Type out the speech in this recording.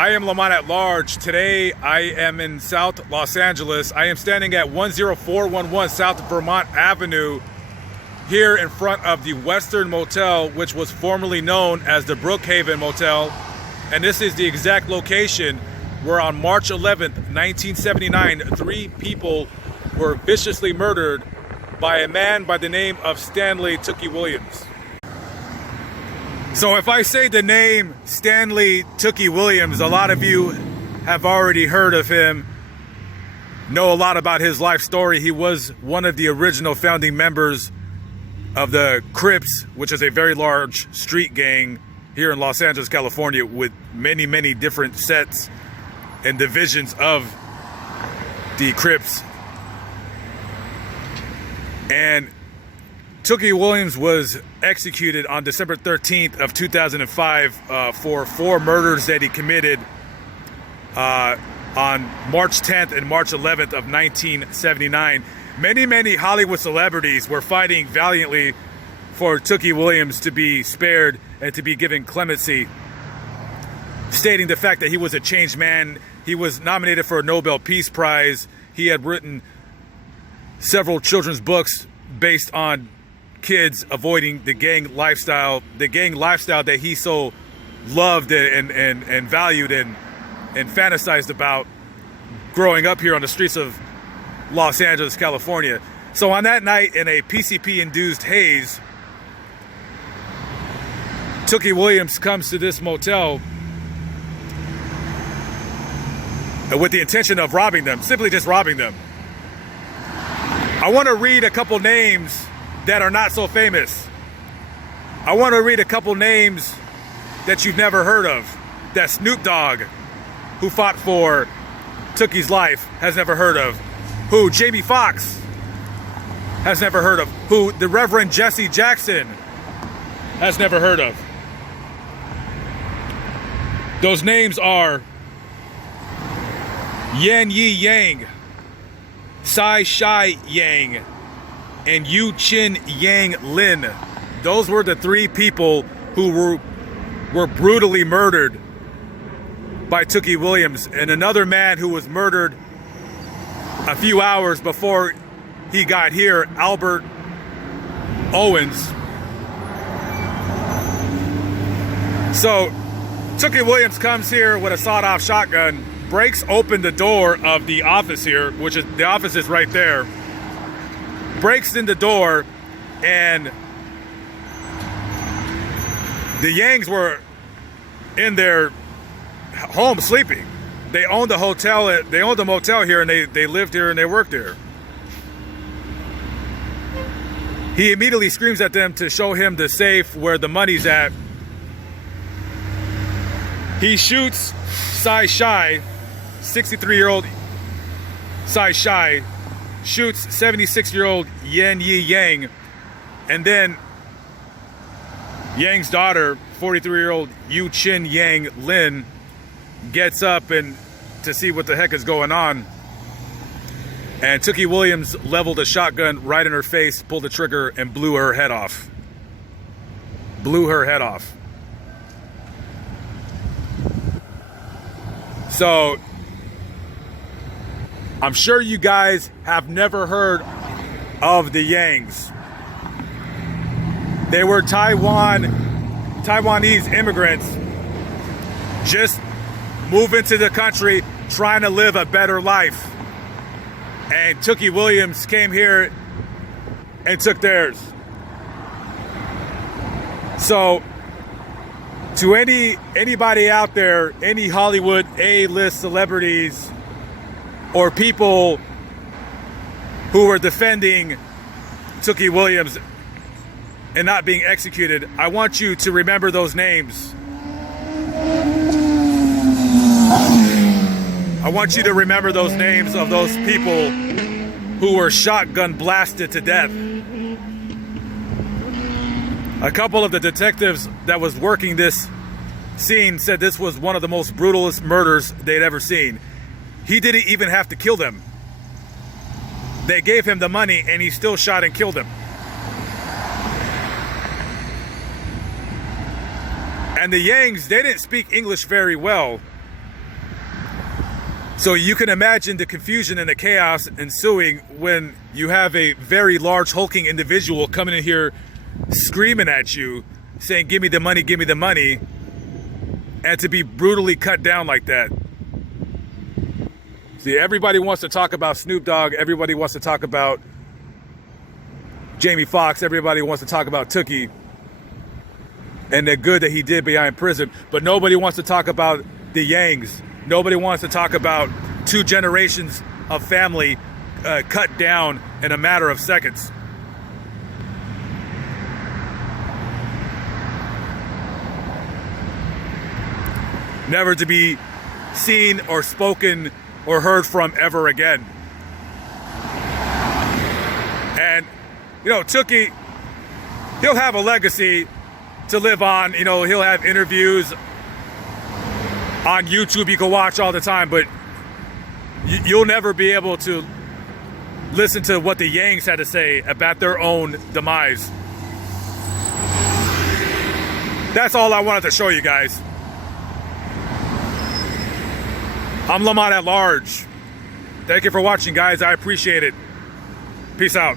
I am Lamont at Large. Today I am in South Los Angeles. I am standing at 10411 South Vermont Avenue here in front of the Western Motel, which was formerly known as the Brookhaven Motel. And this is the exact location where on March 11th, 1979, 3 people were viciously murdered by a man by the name of Stanley Tookie Williams. So if I say the name Stanley Tookie Williams, a lot of you have already heard of him, know a lot about his life story. He was one of the original founding members of the Crips, which is a very large street gang here in Los Angeles, California, with many, many different sets and divisions of the Crips. And Tookie Williams was executed on December 13th of 2005 for 4 murders that he committed on March 10th and March 11th of 1979. Many Hollywood celebrities were fighting valiantly for Tookie Williams to be spared and to be given clemency, stating the fact that he was a changed man. He was nominated for a Nobel Peace Prize. He had written several children's books based on kids avoiding the gang lifestyle that he so loved and valued and fantasized about growing up here on the streets of Los Angeles, California. So on that night, in a PCP-induced haze, Tookie Williams comes to this motel with the intention of robbing them, simply just robbing them. I want to read a couple names that are not so famous. I want to read a couple names that you've never heard of, that Snoop Dogg, who fought for Tookie's life, has never heard of, who Jamie Foxx has never heard of, who the Reverend Jesse Jackson has never heard of. Those names are Yan Yi Yang, Sai Shai Yang, and Yu Chin Yang Lin. Those were the 3 people who were brutally murdered by Tookie Williams. And another man who was murdered a few hours before he got here, Albert Owens. So Tookie Williams comes here with a sawed-off shotgun, breaks open the door of the office here, which is, the office is right there, breaks in the door, and the Yangs were in their home sleeping. They owned the hotel, they owned the motel here, and they lived here and they worked here. He immediately screams at them to show him the safe where the money's at. He shoots Sai Shai, 63-year-old Sai Shai, shoots 76-year-old Yan Yi Yang, and then Yang's daughter, 43-year-old Yu Chin Yang Lin, gets up and to see what the heck is going on. And Tookie Williams leveled a shotgun right in her face, pulled the trigger, and blew her head off. Blew her head off. So I'm sure you guys have never heard of the Yangs. They were Taiwanese immigrants just moving to the country trying to live a better life. And Tookie Williams came here and took theirs. So to anybody out there, any Hollywood A-list celebrities or people who were defending Tookie Williams and not being executed, I want you to remember those names. I want you to remember those names of those people who were shotgun blasted to death. A couple of the detectives that was working this scene said this was one of the most brutalest murders they'd ever seen. He didn't even have to kill them. They gave him the money and he still shot and killed them. And the Yangs, they didn't speak English very well. So you can imagine the confusion and the chaos ensuing when you have a very large hulking individual coming in here screaming at you, saying, give me the money, and to be brutally cut down like that. See, everybody wants to talk about Snoop Dogg, everybody wants to talk about Jamie Foxx, everybody wants to talk about Tookie and the good that he did behind prison, but nobody wants to talk about the Yangs. Nobody wants to talk about 2 generations of family cut down in a matter of seconds. Never to be seen or spoken or heard from ever again. And, you know, Tookie, he'll have a legacy to live on. You know, he'll have interviews on YouTube you can watch all the time, but you'll never be able to listen to what the Yangs had to say about their own demise. That's all I wanted to show you guys. I'm Lamont at Large. Thank you for watching, guys. I appreciate it. Peace out.